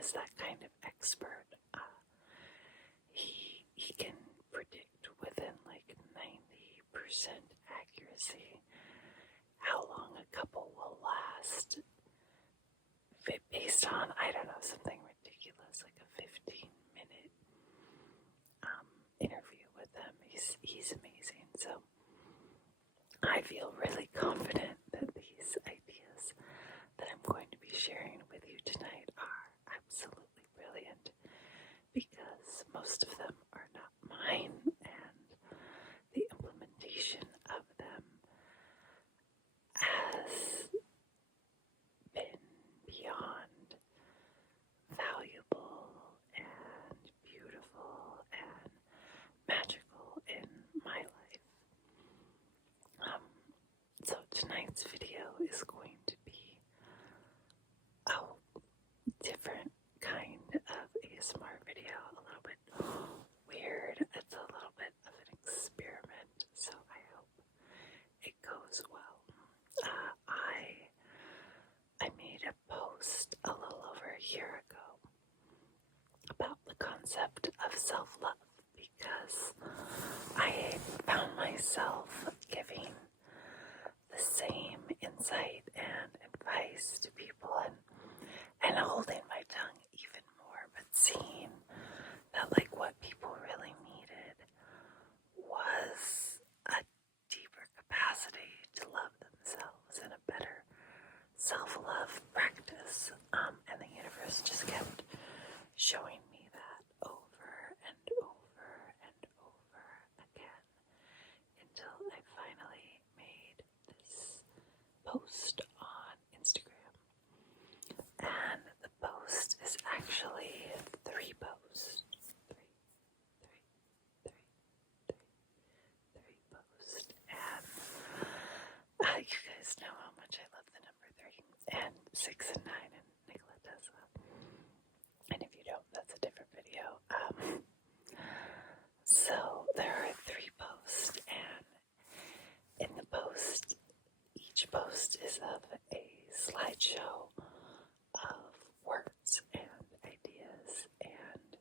is that kind of expert. He can predict within like 90% accuracy how long a couple will last based on, I don't know, something ridiculous like a 15-minute interview with them. He's amazing. So I feel really confident that these ideas that I'm going to be sharing with you tonight are absolutely brilliant, because most of them are not mine, and the implementation of them has been beyond valuable and beautiful and magical in my life. So tonight's video is going to be a different kind of ASMR video, a little bit weird. It's a little bit of an experiment, so I hope it goes well. I made a post a little over a year ago about the concept of self-love, because I found myself giving the same insight and advice to people, and holding my tongue even more, but seeing that like what people really needed was a deeper capacity to love themselves and a better self-love practice, and the universe just kept showing me that over and over and over again, until I finally made this post on Instagram. And the post is actually three posts. Three posts. And you guys know how much I love the number 3. And 6 and 9, and Nicola Tesla. And if you don't, that's a different video. So there are 3 posts, and in the post, each post is of a slideshow of words and ideas, and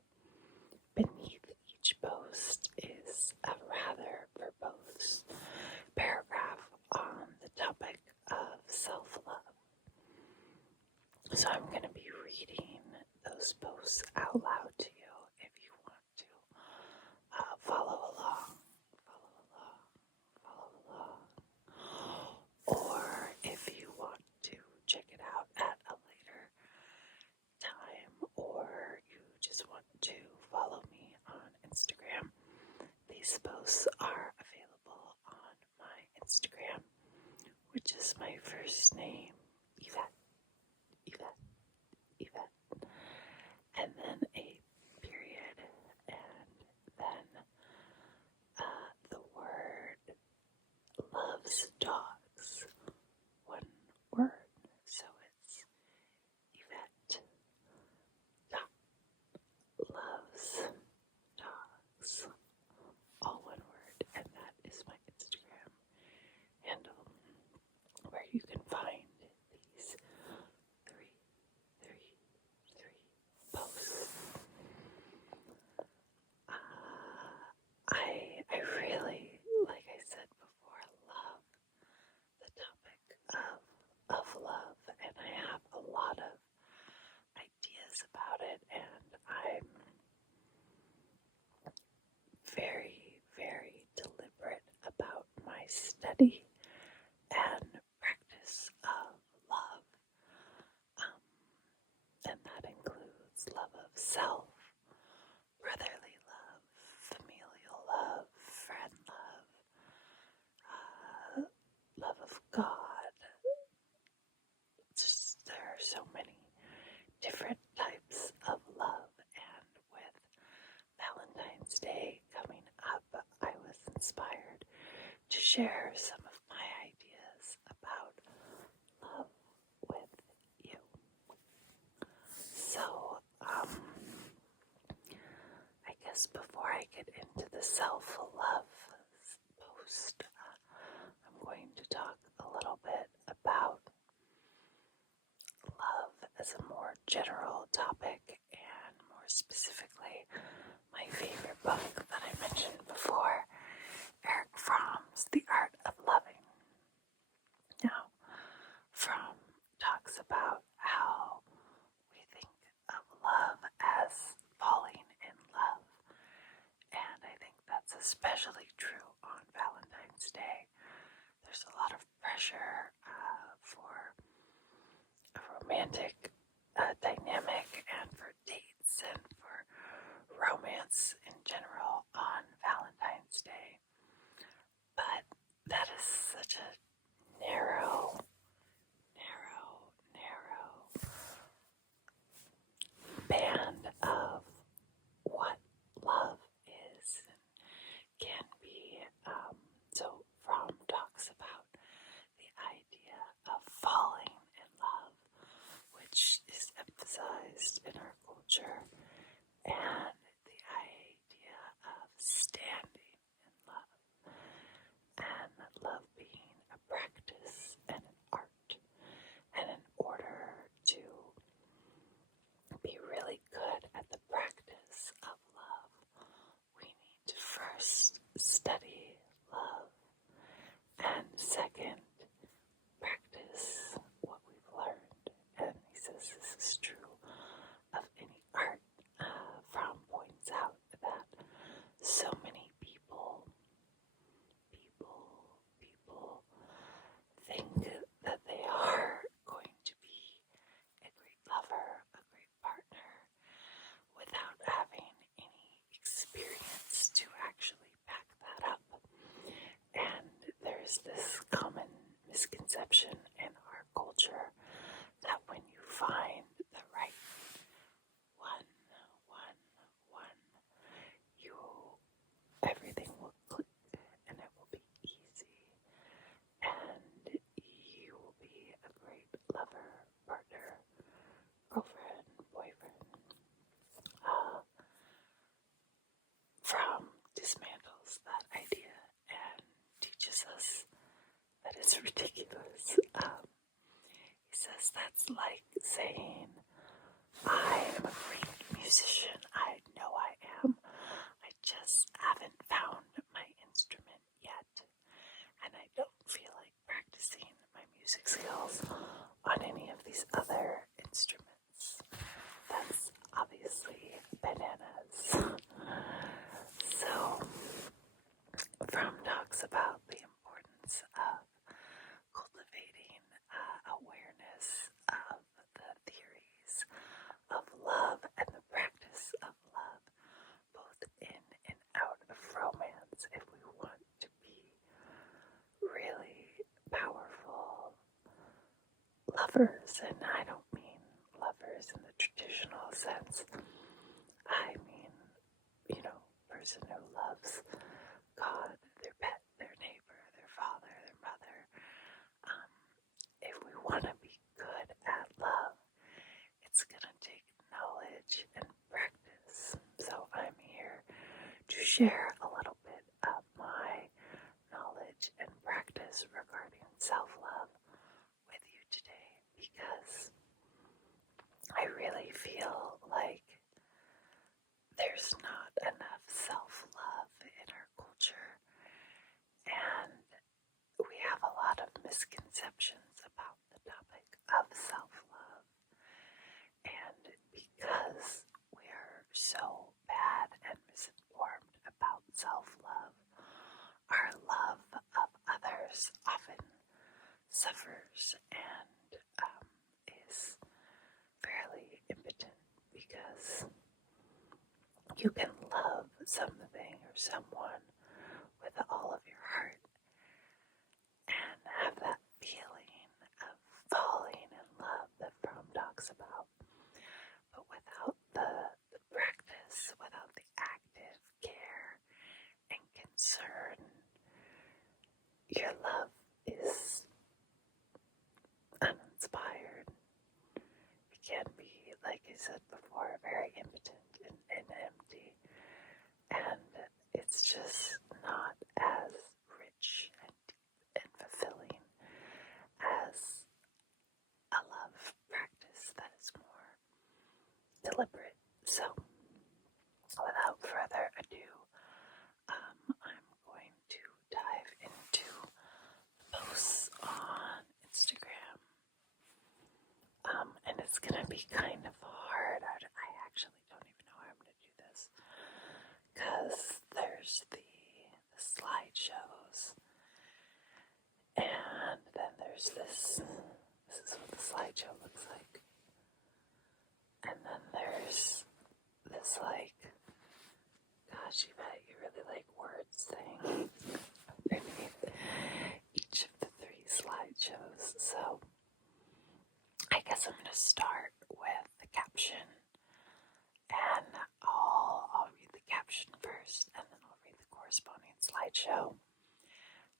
beneath each post is a rather verbose paragraph on the topic of self-love. So I'm going to be reading those posts out loud to you if you want to follow along, or if you want to check it out at a later time, or you just want to follow me on Instagram. These posts are available on my Instagram, which is my first name, Yvette, and then a period, and then the word loves dogs, one word, so it's Yvette loves dogs, all one word, and that is my Instagram handle, where you can find these three posts. I really, like I said before, love the topic of love, and I have a lot of ideas about it, and I'm very, very deliberate about my study and practice of love, and that includes love of self, brotherly love, familial love, friend love, love of God. There are so many different types of love, and with Valentine's Day coming up, I was inspired to share some of my ideas about love with you. So, I guess before I get into the self-love post, I'm going to talk a little bit about love as a more general topic, specifically my favorite book that I mentioned before, Eric Fromm's The Art of Loving. Now, Fromm talks about how we think of love as falling in love, and I think that's especially true on Valentine's Day. There's a lot of pressure for a romantic dynamic and for dates and for romance in general on Valentine's Day. But that is such a narrow band of what love is and can be. So Fromm talks about the idea of falling in love, which is emphasized in our culture, and the idea of standing in love, and love being a practice and an art. And in order to be really good at the practice of love, we need to first study love, and second, practice what we've learned. And he says this is true of any art. Fromm points out that so many people think that they are going to be a great lover, a great partner, without having any experience to actually back that up. And there's this common misconception in our culture that when you find the right one, everything will click and it will be easy, and you will be a great lover, partner, girlfriend, boyfriend. Fromm dismantles that idea and teaches us that it's ridiculous. He says that's like saying, I am a great musician. I know I am. I just haven't found my instrument yet, and I don't feel like practicing my music skills on any of these other instruments. That's obviously bananas. So, Fromm talks about the importance of cultivating awareness of the theories of love and the practice of love, both in and out of romance, if we want to be really powerful lovers. And I don't mean lovers in the traditional sense. I mean, person who loves God, their pet, their neighbor, their father, their mother. If we want to be good at love, it's going to take knowledge and practice. So I'm here to share a little bit of my knowledge and practice regarding self-love with you today, because I really feel like there's not enough self-love in our culture, and we have a lot of misconceptions about the topic of self-love. And because we're so bad and misinformed about self-love, our love of others often suffers and is fairly impotent, because you can love something or someone with all of your heart and have that feeling of falling in love that Fromm talks about. But without the practice, without the active care and concern, your love is uninspired. It can be, like I said before, very impotent and empty. And it's just not as rich and fulfilling as a love practice that is more deliberate. So be kind of hard. I actually don't even know how I'm going to do this, because there's the slideshows, and then there's this. This is what the slideshow looks like, and then there's this gosh, you bet you really like words thing underneath each of the 3 slideshows. So I guess I'm going to start with the caption, and I'll read the caption first, and then I'll read the corresponding slideshow,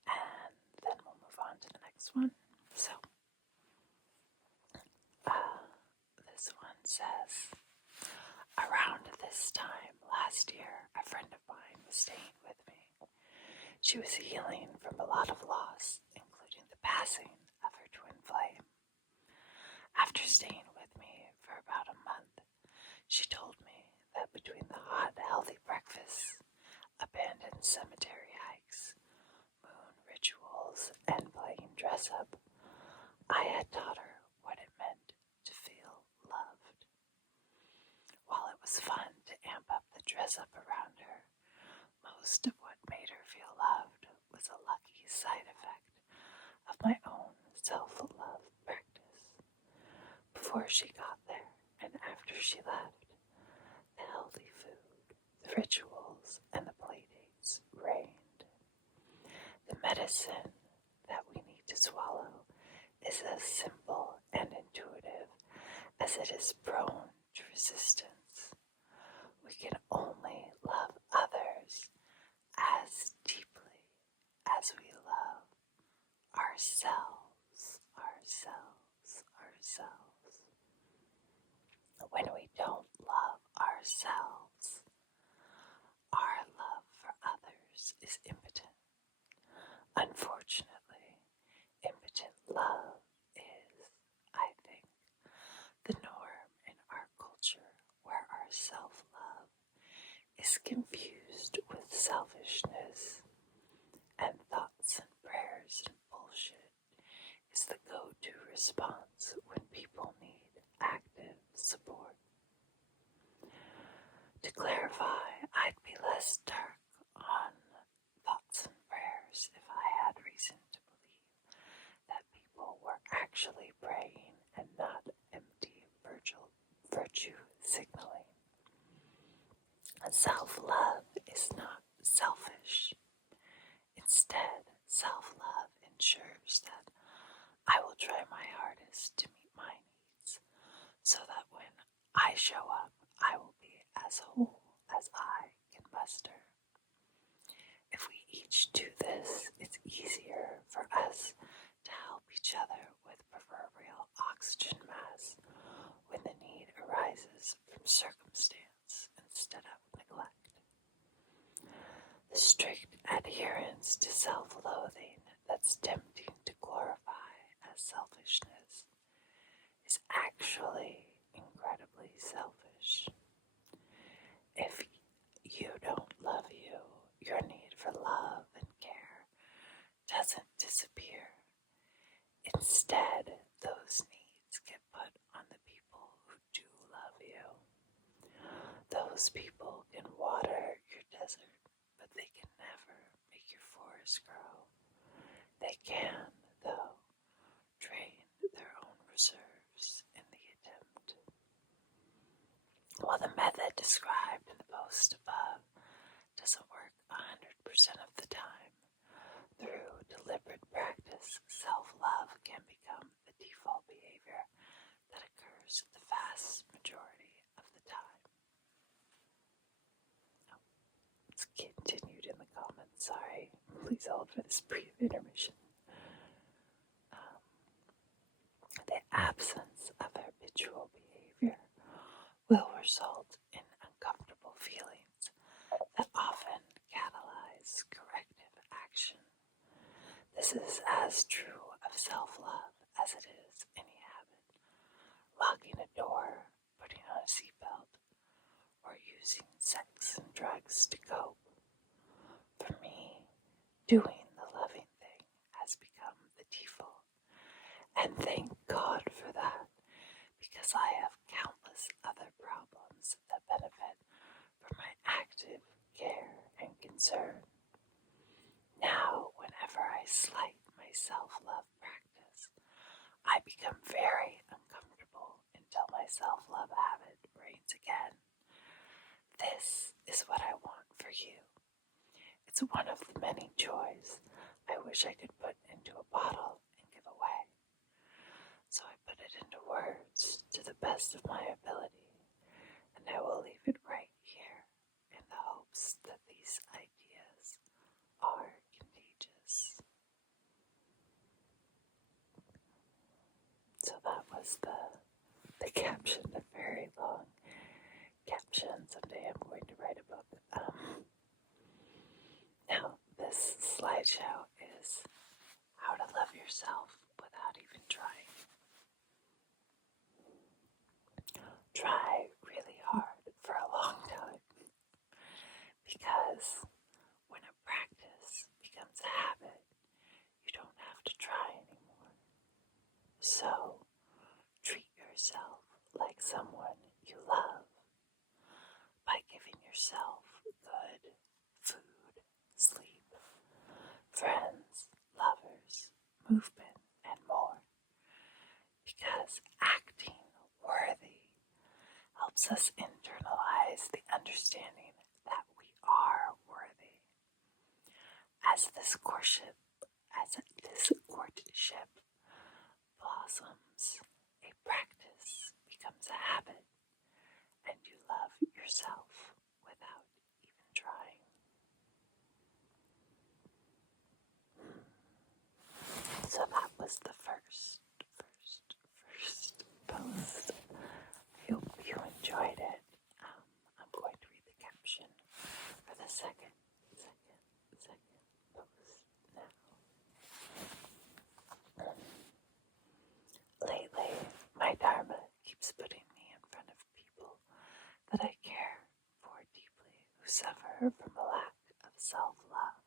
and then we'll move on to the next one. So this one says, around this time last year, a friend of mine was staying with me. She was healing from a lot of loss, including the passing of her twin flame. After staying with me for about a month, she told me that between the hot, healthy breakfasts, abandoned cemetery hikes, moon rituals, and playing dress-up, I had taught her what it meant to feel loved. While it was fun to amp up the dress-up around her, most of what made her feel loved was a lucky side effect of my own self-love practice. Before she got there and after she left, the healthy food, the rituals, and the playdates reigned. The medicine that we need to swallow is as simple and intuitive as it is prone to resistance. We can only love others as deeply as we love ourselves. When we don't love ourselves, our love for others is impotent. Unfortunately, impotent love is, I think, the norm in our culture, where our self-love is confused with selfishness, and thoughts and prayers and bullshit is the go-to response when people need active support. To clarify, I'd be less dark on thoughts and prayers if I had reason to believe that people were actually praying and not empty virtue signaling. Self-love is not selfish. Instead, self-love ensures that I will try my hardest to meet my needs, so that when I show up, I will be as whole as I can muster. If we each do this, it's easier for us to help each other with proverbial oxygen masks when the need arises from circumstance instead of neglect. The strict adherence to self-loathing that's tempting to glorify as selfishness is actually incredibly selfish. If you don't love you, your need for love and care doesn't disappear. Instead, those needs get put on the people who do love you. Those people can water your desert, but they can never make your forest grow. They can, though, drain their own reserves in the attempt. While the method described in the post above doesn't work 100% of the time, through deliberate practice, self-love can become the default behavior that occurs the vast majority of the time. It's continued in the comments, sorry. Please hold for this brief intermission. The absence of habitual behavior will result in uncomfortable feelings that often catalyze corrective action. This is as true of self-love as it is any habit. Locking a door, putting on a seatbelt, or using sex and drugs to cope. For me, doing the loving thing has become the default. And thank God for that, because I have care and concern. Now, whenever I slight my self-love practice, I become very uncomfortable until my self-love habit reigns again. This is what I want for you. It's one of the many joys I wish I could put into a bottle and give away. So I put it into words to the best of my ability, and I will leave it right here in the hopes that these ideas are contagious. So that was the caption, the very long caption. Someday I'm going to write a book. Now, this slideshow is how to love yourself without even trying. Try really hard for a long time, because when a practice becomes a habit, you don't have to try anymore. So, treat yourself like someone you love by giving yourself good food, sleep, friends, lovers, movement, and more. Because acting worthy helps us internalize the understanding that we are worthy. As this courtship blossoms, a practice becomes a habit, and you love yourself without even trying. So that was the first post. I hope you enjoyed it. I'm going to read the caption for the second post now. Lately, my Dharma keeps putting me in front of people that I care for deeply who suffer from a lack of self-love.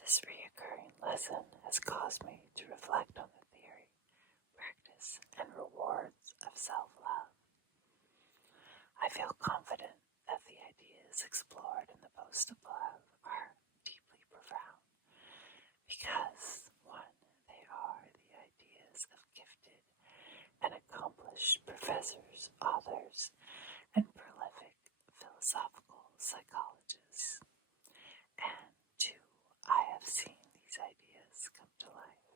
This reoccurring lesson has caused me to reflect on the theory, practice, and rewards of self-love. I feel confident that the ideas explored in the post above are deeply profound because, one, they are the ideas of gifted and accomplished professors, authors, and prolific philosophical psychologists, and two, I have seen these ideas come to life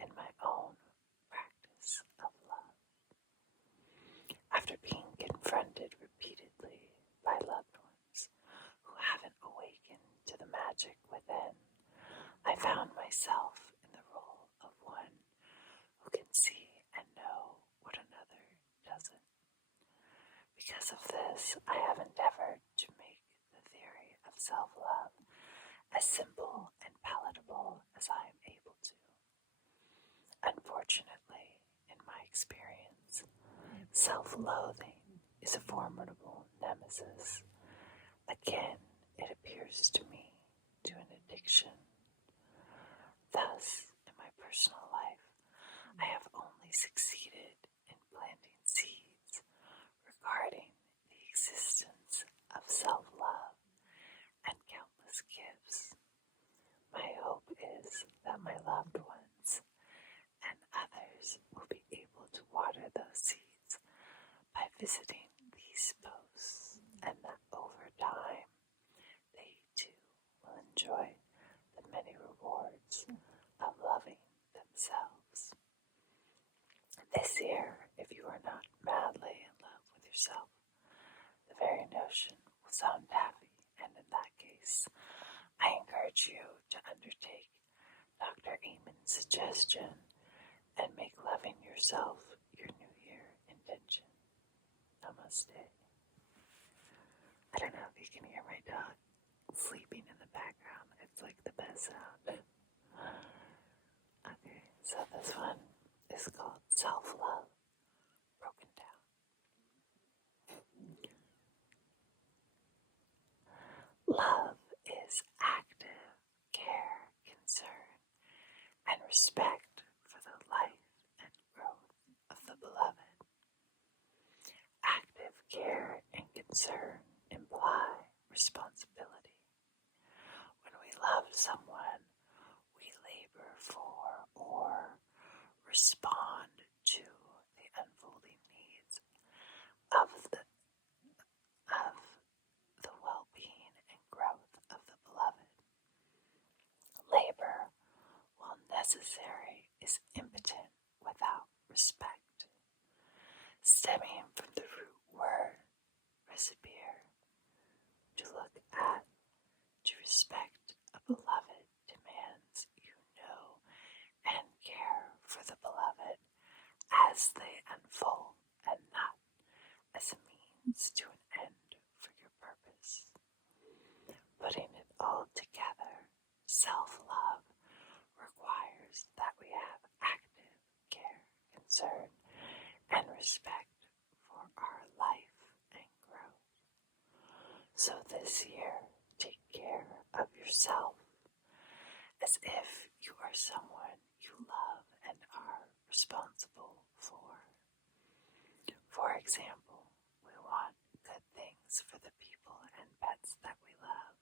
in my own practice of love. After being confronted repeatedly by loved ones who haven't awakened to the magic within, I found myself in the role of one who can see and know what another doesn't. Because of this, I have endeavored to make the theory of self-love as simple and palatable as I am able to. Unfortunately, in my experience, self-loathing is a formidable nemesis. Akin, it appears to me, to an addiction. Thus, in my personal life, I have only succeeded in planting seeds regarding the existence of self-love and countless gifts. My hope is that my loved ones and others will be able to water those seeds by visiting these posts, and that over time they too will enjoy the many rewards of loving themselves. This year, if you are not madly in love with yourself, the very notion will sound daffy, and in that case, I encourage you to undertake Dr. Eamon's suggestion and make loving yourself your New Year intention. Namaste. I don't know if you can hear my dog sleeping in the background. It's like the best sound. Okay, so this one is called Self-Love Broken Down. Love is active care, concern, and respect for the life and growth of the beloved. Active care and concern imply respect necessary is impotent without respect, stemming from the root word recipere, to look at, to respect a beloved demands you know and care for the beloved as they unfold, and not as a means to an end for your purpose. Putting it all together, self-love requires that we have active care, concern, and respect for our life and growth. So this year, take care of yourself as if you are someone you love and are responsible for. For example, we want good things for the people and pets that we love.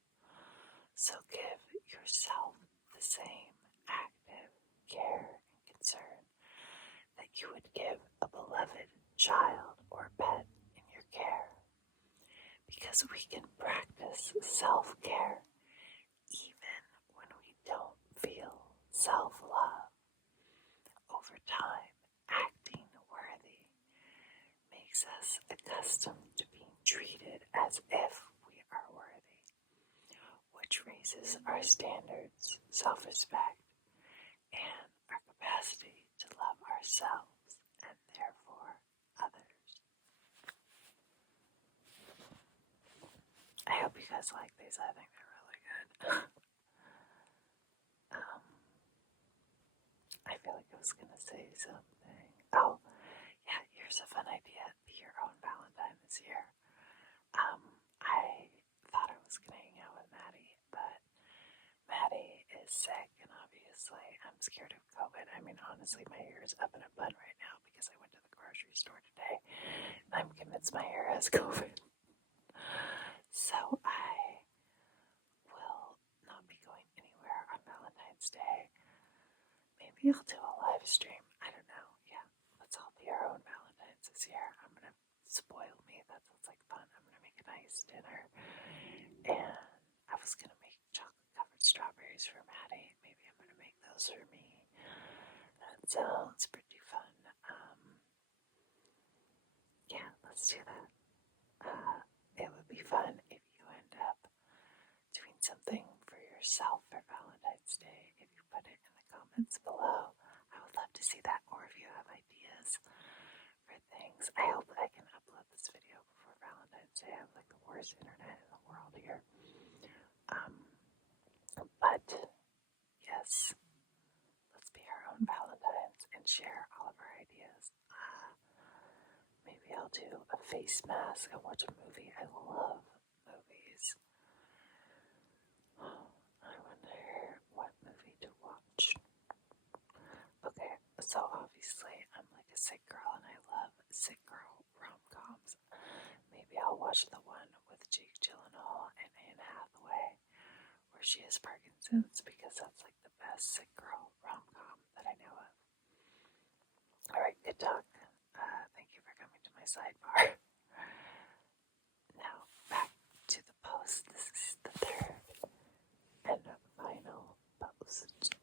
So give yourself the same active care and concern that you would give a beloved child or pet in your care. Because we can practice self-care even when we don't feel self-love. Over time, acting worthy makes us accustomed to being treated as if we are worthy, which raises our standards, self-respect, and our capacity to love ourselves and therefore others. I hope you guys like these. I think they're really good. I feel like I was going to say something. Oh, yeah, here's a fun idea. Be your own Valentine this year. I thought I was going to hang out with Maddie, but Maddie is sick, and obviously I'm scared of COVID. I mean, honestly, my hair is up in a bun right now because I went to the grocery store today, and I'm convinced my hair has COVID. So I will not be going anywhere on Valentine's Day. Maybe I'll do a live stream. I don't know. Yeah, let's all be our own Valentines this year. I'm going to spoil me. That sounds like fun. I'm going to make a nice dinner. And I was going to make chocolate-covered strawberries for Maddie. Maybe I'm going to make those for me. That sounds pretty fun. Yeah, let's do that. It would be fun if you end up doing something for yourself for Valentine's Day. If you put it in the comments below, I would love to see that. Or if you have ideas for things. I hope I can upload this video before Valentine's Day. I have like the worst internet in the world here. But yes, let's be our own Valentines and share all of our ideas. Maybe I'll do a face mask and watch a movie. I love movies. I wonder what movie to watch. Okay, so obviously I'm like a sick girl and I love sick girl rom-coms. Maybe I'll watch the one with Jake Gyllenhaal and Anne Hathaway where she has Parkinson's, because that's like the best sick girl rom-com that I know of. Alright, good talk. Thank you for coming to my sidebar. Now, back to the post. This is the third and final post.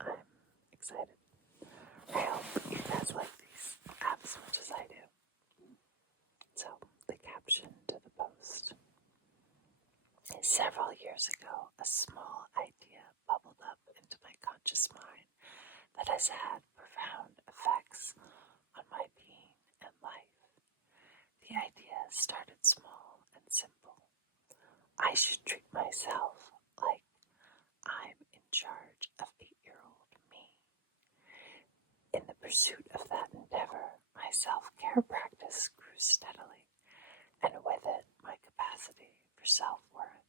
I'm excited. I hope you guys like these as much as I do. So, the caption to the post. Several years ago, a small idea bubbled up into my conscious mind that has had profound effects on my being and life. The idea started small and simple. I should treat myself like I'm in charge of 8-year-old me. In the pursuit of that endeavor, my self-care practice grew steadily, and with it, my capacity for self-worth.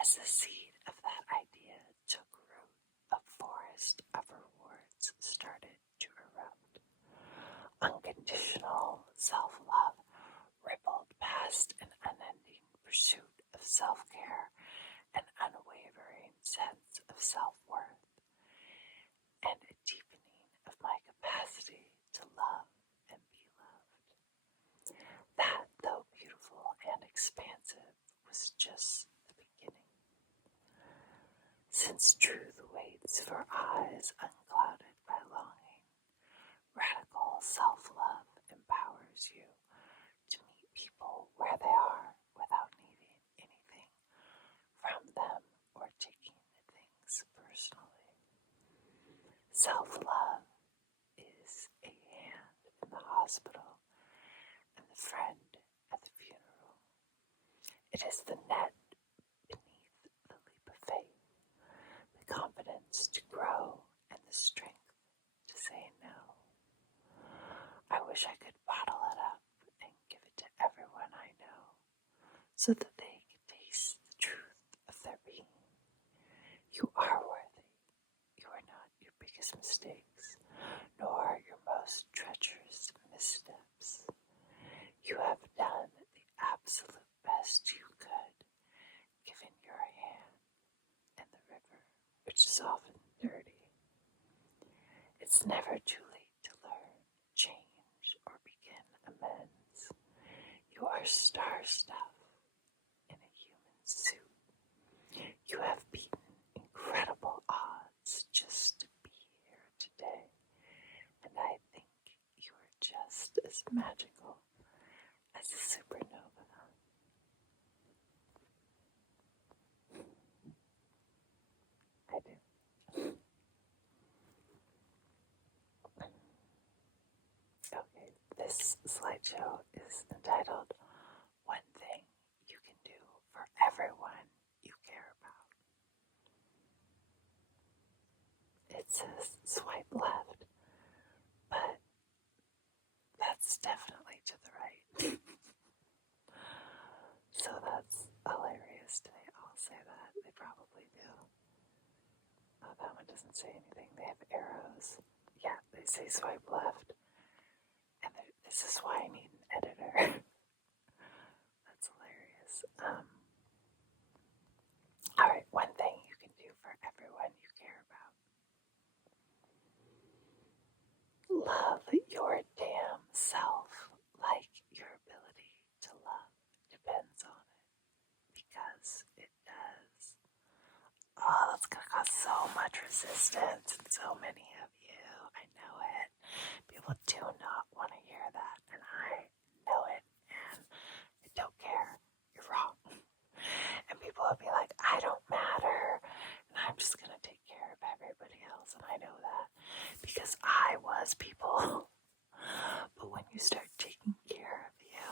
As the seed of that idea took root, a forest of rewards started to erupt. Unconditional self-love rippled past an unending pursuit of self-care, an unwavering sense of self-worth, and a deepening of my capacity to love and be loved. That, though beautiful and expansive, was just the beginning. Since truth waits is for eyes unclouded by longing. Radical self-love empowers you to meet people where they are without needing anything from them or taking things personally. Self-love is a hand in the hospital and the friend at the funeral. It is the net beneath the leap of faith, the confidence to grow, and the strength to say no. I wish I could bottle it up and give it to everyone I know, so that they can taste the truth of their being. You are worthy. You are not your biggest mistakes, nor your most treacherous missteps. You have done the absolute best you could, given your hand in the river, which is often dirty. It's never too late to learn, change, or begin amends. You are star stuff in a human suit. You have beaten incredible odds just to be here today, and I think you are just as magical as a supernova. I do. Okay, this slideshow is entitled One Thing You Can Do for Everyone You Care About. It says swipe left, but that's definitely to the right. So that's hilarious. Do they all say that? They probably do. Oh, that one doesn't say anything. They have arrows. Yeah, they say swipe left. And this is why I need an editor. That's hilarious. Alright, one thing you can do for everyone you care about. Love your damn self like your ability to love depends on it. Because it does. Oh, that's gonna cause so much resistance in so many of you. I know it. People do not want to hear that, and I know it, and I don't care. You're wrong. And people will be like, I don't matter, and I'm just gonna take care of everybody else, and I know that because I was people. But when you start taking care of you,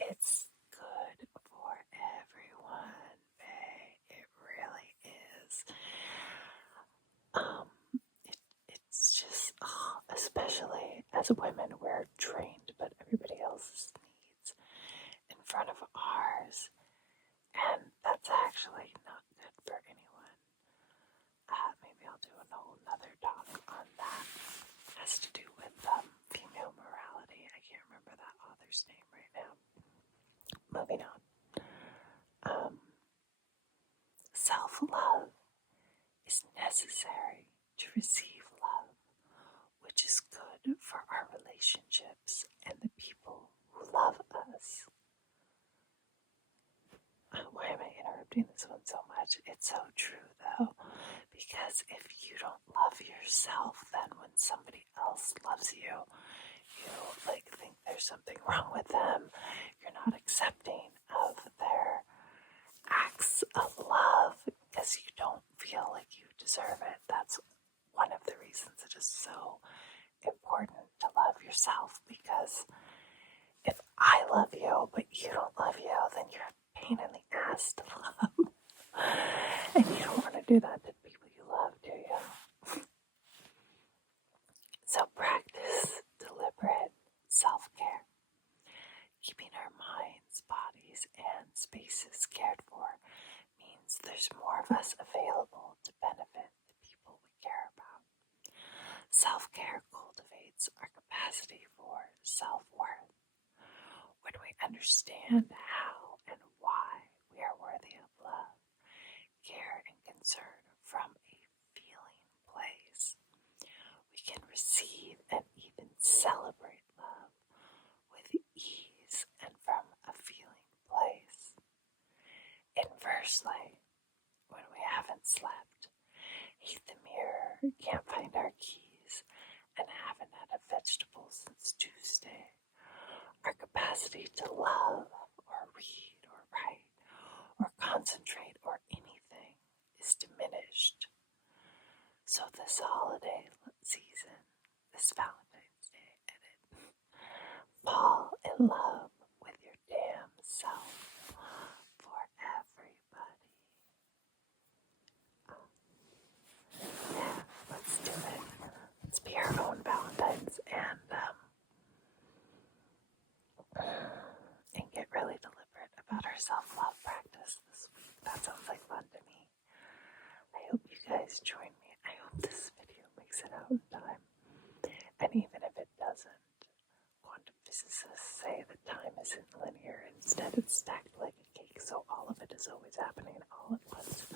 it's good for everyone, babe. It really is. It's just, especially as women, we're trained to put everybody else's needs in front of ours, and that's actually not good for anyone. Maybe I'll do a whole nother talk on that. It has to do with female morality. I can't remember that author's name right now. Moving on. Self-love is necessary to receive love, which is good for our relationships and the people who love us. Why am I interrupting this one so much? It's so true, though, because if you don't love yourself, then when somebody else loves you, you think there's something wrong with them. You're not accepting of their acts of love because you don't feel like you deserve it. That's one of the reasons it is so important to love yourself, because if I love you but you don't love you, then you're a pain in the ass to love. And you don't want to do that to people you love, do you? So practice deliberate self-care. Keeping our minds, bodies, and spaces cared for means there's more of us available to benefit the people we care about. Self-care cultivates our capacity for self-worth. When we understand how and why we are worthy of love, care, and concern from a feeling place, we can receive and even celebrate love with ease and from a feeling place. Inversely, when we haven't slept, hate the can't find our keys, and haven't had a vegetable since Tuesday. Our capacity to love, or read, or write, or concentrate, or anything is diminished. So this holiday season, this Valentine's Day edit, fall in love with your damn self for everybody. Yeah, let's do it. Let's be our own Valentines and get really deliberate about our self-love practice this week. That sounds like fun to me. I hope you guys join me. I hope this video makes it out in time. And even if it doesn't, quantum physicists say that time isn't linear. Instead, it's stacked like a cake, so all of it is always happening all at once.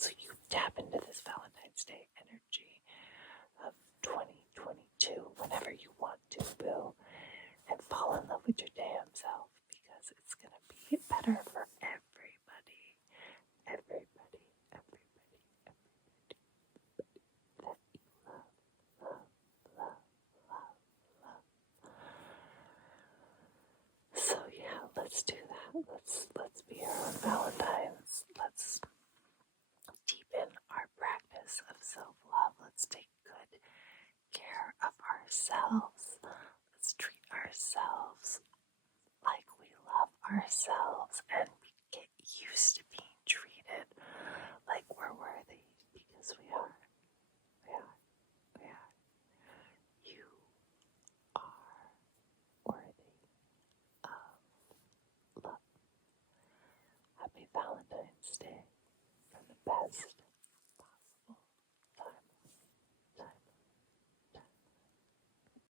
So you tap into this Valentine's Day energy of 2022 whenever you want to, boo, and fall in love with your damn self, because it's going to be better for everybody. Everybody, everybody, everybody that you love, love, love, love, love. So yeah, let's do that. Let's be our own Valentines. Let's deepen our practice of self-love. Let's take good care of ourselves. Let's treat ourselves like we love ourselves, and get used to